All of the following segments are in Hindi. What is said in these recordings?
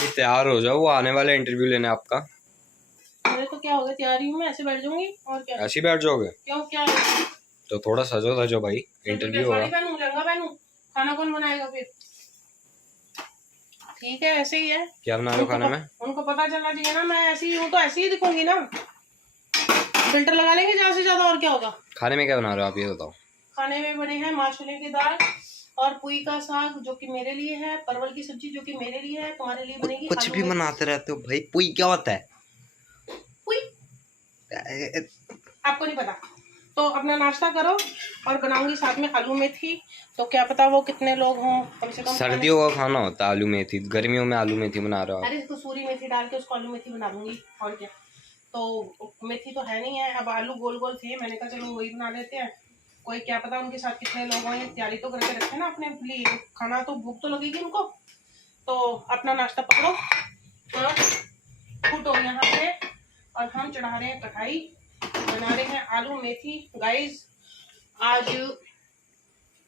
ये तैयार हो जाओ, वो आने वाला इंटरव्यू लेने आपका। अरे तो क्या होगा, तैयार ही हूँ मैं, ऐसे बैठ जाऊंगी और क्या। ऐसे ही बैठ जाओगे? क्यों, क्या है? तो थोड़ा सजो धजो भाई, इंटरव्यू होगा। साड़ी पहनूं, लहंगा पहनूं, खाना कौन बनाएगा फिर? ठीक है, ऐसे ही है। क्या बना रहे हो खाने में? उनको पता चलना चाहिए ना, मैं ऐसी ही हूँ तो ऐसी ही दिखूंगी ना। फिल्टर लगा लेंगे ज्यादा से ज्यादा, और क्या होगा। खाने में क्या बना रहे हो आप, ये बताओ। खाने में बने हैं माँ छोले की दाल और पुई का साग, जो कि मेरे लिए है, परवल की सब्जी जो कि मेरे लिए है, तुम्हारे लिए बनेगी कुछ भी बनाते रहते हो भाई। पुई क्या होता है? पुई आपको नहीं पता तो अपना नाश्ता करो। और बनाऊंगी साथ में आलू मेथी, तो क्या पता वो कितने लोग हों, कम से कम। सर्दियों का खाना होता है आलू मेथी, गर्मियों में आलू मेथी बना रहे हो आप। अरे तो सूरी मेथी डाल के उसको आलू मेथी बना दूंगी, और क्या। तो मेथी तो है नहीं है, अब आलू गोल गोल थे, मैंने कहा चलो वही बना लेते हैं। कोई क्या पता उनके साथ कितने लोग हों, तैयारी तो करके रखे ना अपने लिए, खाना तो भूख तो लगेगी उनको। तो अपना नाश्ता पकड़ो और फूटो यहाँ पे, और हम चढ़ा रहे हैं कढ़ाई, बना रहे हैं आलू मेथी। गाइस आज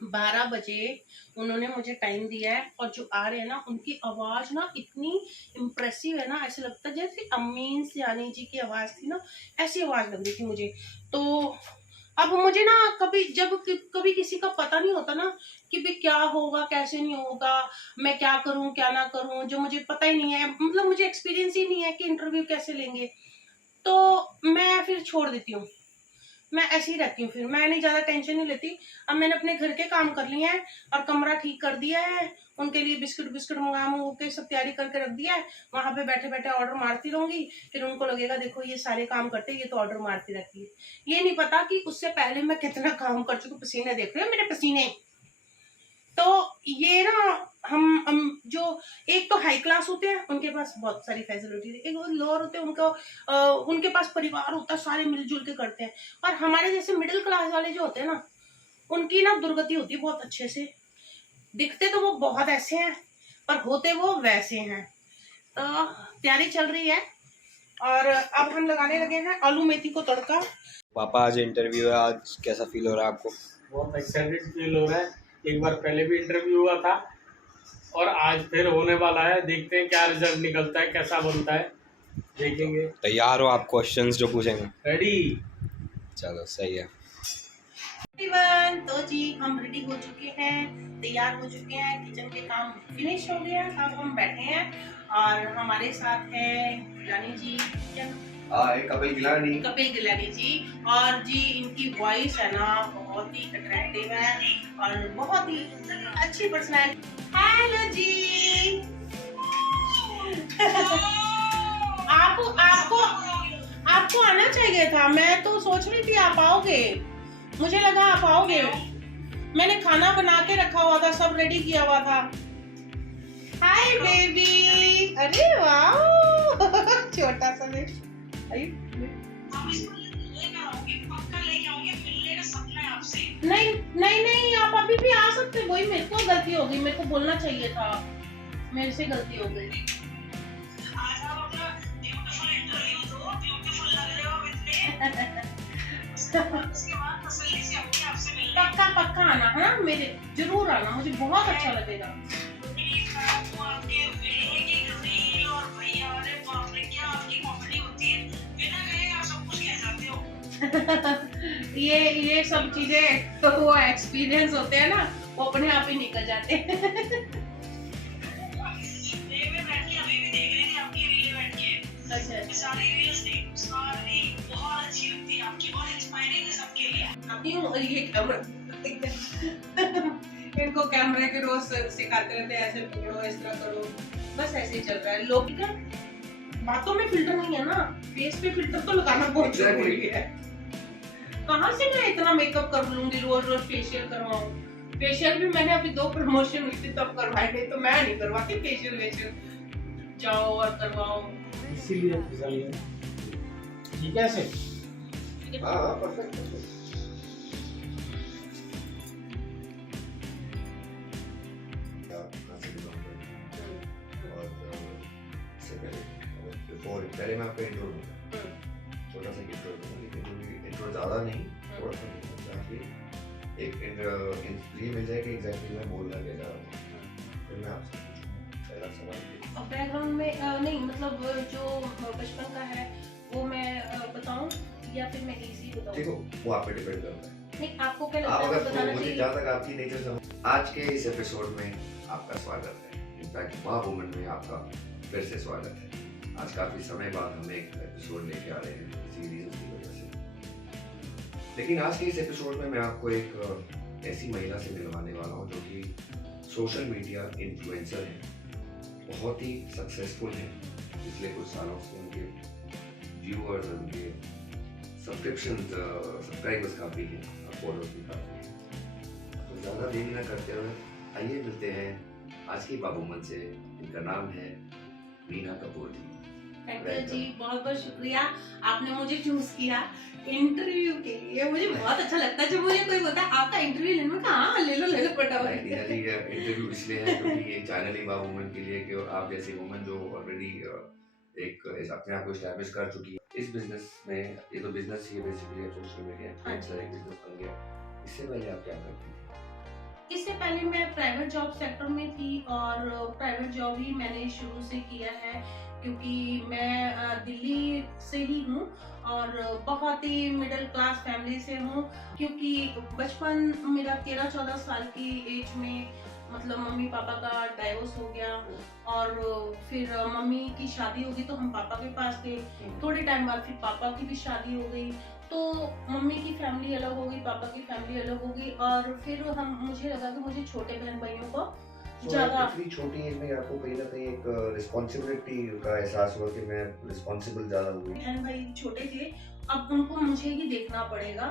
12 बजे उन्होंने मुझे टाइम दिया है, और जो आ रहे हैं ना उनकी आवाज ना इतनी इम्प्रेसिव है ना, ऐसे लगता है जैसे अमीन सियानी जी की आवाज थी ना, ऐसी आवाज लग रही थी मुझे। तो अब मुझे ना कभी जब कभी किसी का पता नहीं होता ना कि भाई क्या होगा कैसे नहीं होगा, मैं क्या करूं क्या ना करूं, जो मुझे पता ही नहीं है, मतलब मुझे एक्सपीरियंस ही नहीं है कि इंटरव्यू कैसे लेंगे, तो मैं फिर छोड़ देती हूँ। मैं ऐसे ही रहती हूँ, फिर मैं नहीं ज्यादा टेंशन नहीं लेती। अब मैंने अपने घर के काम कर लिए हैं और कमरा ठीक कर दिया है, उनके लिए बिस्कुट बिस्कुट मंगा के सब तैयारी करके रख दिया है। वहां पे बैठे बैठे ऑर्डर मारती रहूंगी, फिर उनको लगेगा देखो ये सारे काम करते, ये तो ऑर्डर मारती रहती है। ये नहीं पता कि उससे पहले मैं कितना काम कर चुकी। पसीने देख रहे हो मेरे पसीने। तो ये ना हम जो एक तो हाई क्लास होते हैं उनके पास बहुत सारी फैसिलिटीज, एक वो लोअर होते हैं उनको उनके पास परिवार होता है, सारे मिलजुल के करते हैं। और हमारे जैसे मिडिल क्लास वाले जो होते हैं ना, उनकी ना दुर्गति होती है बहुत अच्छे से। दिखते तो वो बहुत ऐसे हैं पर होते वो वैसे हैं। तो तैयारी चल रही है और अब हम लगाने लगे हैं आलू मेथी को तड़का। पापा आज इंटरव्यू है, आज कैसा फील हो रहा है आपको? बहुत एक्साइटेड फील हो रहा है। एक बार पहले भी इंटरव्यू हुआ था और आज फिर होने वाला है। देखते हैं क्या रिजल्ट निकलता है, कैसा बनता है, देखेंगे। तैयार हो आप क्वेश्चंस जो पूछेंगे? रेडी। चलो सही है। तो जी हम रेडी हो चुके हैं, तैयार हो चुके हैं, किचन के काम फिनिश हो गया, अब हम बैठे हैं और हमारे साथ है गिलानी जी। कपिल गिलानी। कपिल गिलानी जी, और जी इनकी वॉइस है ना बहुत ही अट्रैक्टिव है और बहुत ही अच्छी पर्सनैलिटी। हेलो जी। आपको आपको आपको आना चाहिए था, मैं तो सोच रही थी आप आओगे, मुझे लगा आप आओगे। मैंने खाना बना के रखा हुआ था, सब रेडी किया हुआ था। हाय बेबी, अरे वाह छोटा सा नहीं नहीं नहीं, आप अभी भी आ सकते। वही मेरे को गलती हो गई, मेरे को बोलना चाहिए था, मेरे से गलती हो गई। पक्का पक्का आना है ना, मेरे जरूर आना, मुझे बहुत अच्छा लगेगा। ये सब चीजें तो वो एक्सपीरियंस होते हैं ना, वो अपने आप ही निकल जाते हैं। इनको कैमरे के रोज सिखाते रहते हैं, ऐसे पकड़ो इस तरह करो, बस ऐसे ही चल रहा है। लोग बातों में फिल्टर नहीं है ना, फेस पे फिल्टर तो लगाना बहुत जरूरी है। कहाँ से मैं इतना मेकअप कर लूंगी, रोज रोज फेशियल करवाऊं। फेशियल भी मैंने अभी 2 प्रमोशन हुई थी तब करवाए, नहीं तो मैं नहीं करवाती फेशियल वेशियल। जाओ और करवाओ, इसीलिए ठीक है ऐसे। हाँ परफेक्ट। पहले मैं आपको इंट्रो दूंगा, छोटा सा इंट्रो दूंगा, लेकिन इंट्रो ज़्यादा नहीं, थोड़ा सा ताकि एक ये मिल जाए कि एग्जैक्टली मैं बोलना क्या चाह रहा हूँ। फिर मैं आपसे पहला सवाल ये। अब बैकग्राउंड में नहीं मतलब जो बचपन का है वो मैं बताऊं या फिर मैं इजी बताऊं? देखो वो आप पे डिपेंड करता है। नहीं, आपको क्या लगता आप है अगर बताना मुझे चाहिए? जहाँ तक आपकी नेचर समझ, आज के इस एपिसोड में आपका स्वागत है। इनफैक्ट वाह वुमन में आपका फिर से स्वागत है। आज काफी समय बाद हम एक एपिसोड लेके आ रहे हैं किसी रीजन की वजह से। लेकिन आज के इस एपिसोड में मैं आपको एक ऐसी महिला से मिलवाने वाला हूँ जो कि सोशल मीडिया इन्फ्लुएंसर है, बहुत ही सक्सेसफुल है। पिछले कुछ सालों से उनके व्यूअर्स, उनके सब्सक्राइबर्स काफ़ी हैं और फॉलोअर्स भी काफ़ी हैं। तो ज़्यादा देरी न करते हुए आइए मिलते हैं आज की वाह वुमन से। इनका नाम है मीना कपूर जी। थैंक यू जी, बहुत बहुत शुक्रिया आपने मुझे चूज किया इंटरव्यू के लिए। मुझे बहुत अच्छा लगता है जब मुझे कोई बोलता है आपका इंटरव्यू लेना, मैं कहा हाँ ले लो मीना फटाफट। जी का इंटरव्यू इसलिए है क्योंकि ये चैनल ही वाह वुमन के लिए कि आप जैसी वुमन जो ऑलरेडी एक अपने आप को एस्टैब्लिश कर चुकी है इस बिजनेस में। ये तो बिजनेस ही है बेसिकली, सोशल मीडिया इन्फ्लुएंसर एक बिजनेस बन गया। इससे पहले आप क्या करती थी? इससे पहले मैं प्राइवेट जॉब सेक्टर में थी और प्राइवेट जॉब ही मैंने शुरू से किया है क्योंकि मैं दिल्ली से ही हूँ और बहुत ही मिडिल क्लास फैमिली से हूँ। क्योंकि बचपन मेरा 13-14 साल की एज में मतलब मम्मी पापा का डाइवोर्स हो गया और फिर मम्मी की शादी हो गई तो हम पापा के पास थे। थोड़े टाइम बाद फिर पापा की भी शादी हो गई तो मम्मी की फैमिली अलग हो गई, पापा की फैमिली अलग हो गई और फिर मुझे लगा कि मुझे छोटे बहन भाइयों को ज्यादा इतनी छोटी एज में आपको कहीं ना कहीं एक रिस्पॉन्सिबिलिटी का एहसास हुआ कि मैं रिस्पॉन्सिबल ज्यादा हुई। बहन भाई छोटे थे, अब उनको मुझे ही देखना पड़ेगा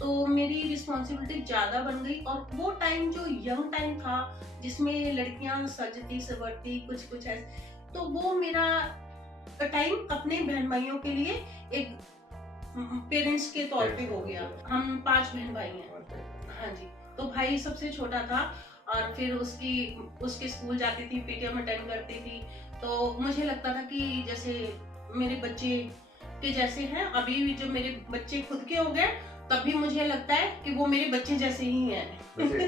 तो मेरी रिस्पॉन्सिबिलिटी ज्यादा बन गई। और वो टाइम जो यंग टाइम था जिसमें लड़कियां सजती सवरती कुछ कुछ ऐसे, तो वो मेरा टाइम अपने बहन भाइयों के लिए एक पेरेंट्स के तौर पे हो गया। हम 5 बहन भाई हैं। हाँ जी, तो भाई सबसे छोटा था और फिर उसके स्कूल जाती थी, पीटीएम अटेंड करती थी तो मुझे लगता था कि जैसे मेरे बच्चे के जैसे हैं। अभी जब मेरे बच्चे खुद के हो गए तभी मुझे लगता है कि वो मेरे बच्चे जैसे ही हैं। वैसे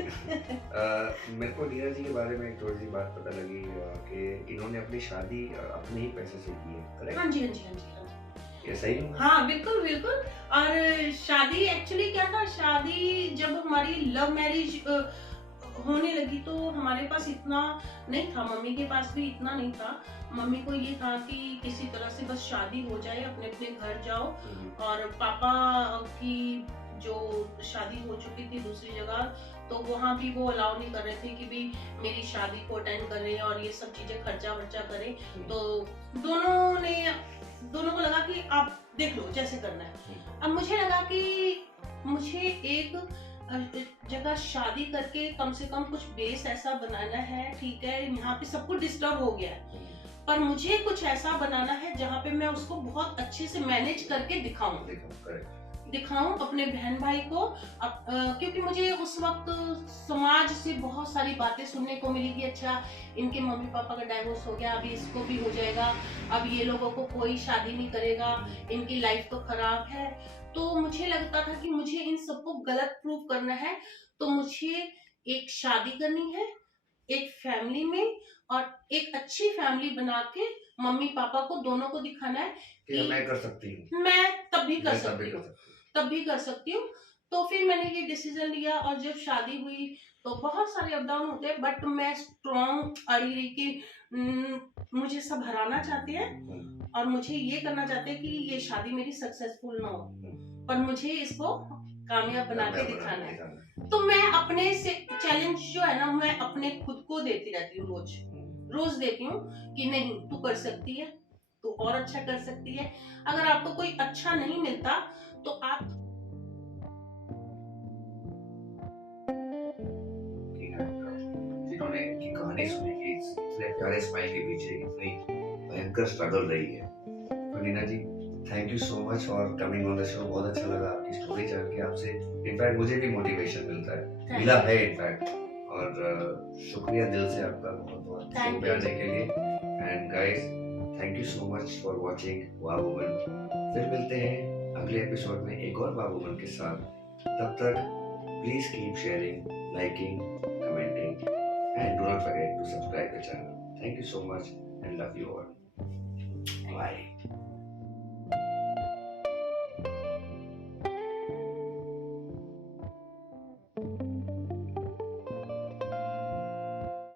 मेरे को नीना जी के बारे में एक थोड़ी सी बात पता लगी कि इन्होंने अपनी शादी अपने ही पैसे से की है, करेक्ट? हाँ जी हाँ जी हाँ जी हाँ जी। ये सही है? हाँ बिल्कुल बिल्कुल। और शादी एक्चुअली क्या था, शादी जब हमारी लव मैरिज होने लगी तो हमारे पास इतना नहीं था, मम्मी के पास भी इतना नहीं था। मम्मी को ये था कि किसी तरह से बस शादी हो जाए, अपने अपने घर जाओ। और पापा की जो शादी हो चुकी थी दूसरी जगह तो वहाँ भी वो अलाउ नहीं कर रहे थे कि भी मेरी शादी को अटेंड करें और ये सब चीजें खर्चा वर्चा करें। तो दोनों को लगा कि आप देख लो जैसे करना है। अब मुझे लगा कि मुझे एक जगह शादी करके कम से कम कुछ बेस ऐसा बनाना है। ठीक है, यहाँ पे सब कुछ डिस्टर्ब हो गया है पर मुझे कुछ ऐसा बनाना है जहाँ पे मैं उसको बहुत अच्छे से मैनेज करके दिखाऊं अपने बहन भाई को। क्योंकि मुझे उस वक्त समाज से बहुत सारी बातें सुनने को मिली कि अच्छा इनके मम्मी पापा का डाइवोर्स हो गया, अभी इसको भी हो जाएगा, अब ये लोगों को कोई शादी नहीं करेगा, इनकी लाइफ तो खराब है। तो मुझे लगता था कि मुझे इन सबको गलत प्रूव करना है तो मुझे एक शादी करनी है एक फैमिली में और एक अच्छी फैमिली बना के मम्मी पापा को दोनों को दिखाना है कि मैं कर सकती हूँ, मैं तब भी कर सकती हूँ। तो फिर मैंने ये डिसीजन लिया और जब शादी हुई तो बहुत सारे अप डाउन होते हैं बट मैं स्ट्रॉन्ग अड़ी रही कि मुझे सब हराना चाहते हैं और मुझे ये करना चाहते हैं कि ये शादी मेरी सक्सेसफुल ना हो पर मुझे इसको कामयाब बना के दिखाना है। तो मैं अपने से चैलेंज जो है ना मैं अपने खुद को देती रहती हूँ, रोज देती हूँ कि नहीं तू कर सकती है, तू और अच्छा कर सकती है। अगर आपको कोई अच्छा नहीं मिलता तो आप जिन्होंने की कहानी सुनी कि इतने प्यारे स्माइल के पीछे इतनी भयंकर स्ट्रगल रही है। तो Neena ji thank you so much for coming on the show. बहुत अच्छा लगा आपकी स्टोरी जान के आपसे। इनफैक्ट मुझे भी मोटिवेशन मिलता है, मिला है इनफैक्ट। और शुक्रिया दिल से आपका बहुत बहुत शो पे आने के लिए। And guys thank you so much for watching वाह वुमन। फिर मिलते हैं अगले एपिसोड में एक और वाह वुमन के साथ। तब तक please keep sharing, liking, commenting and do not forget to subscribe the channel. Thank you so much and love you all. Bye.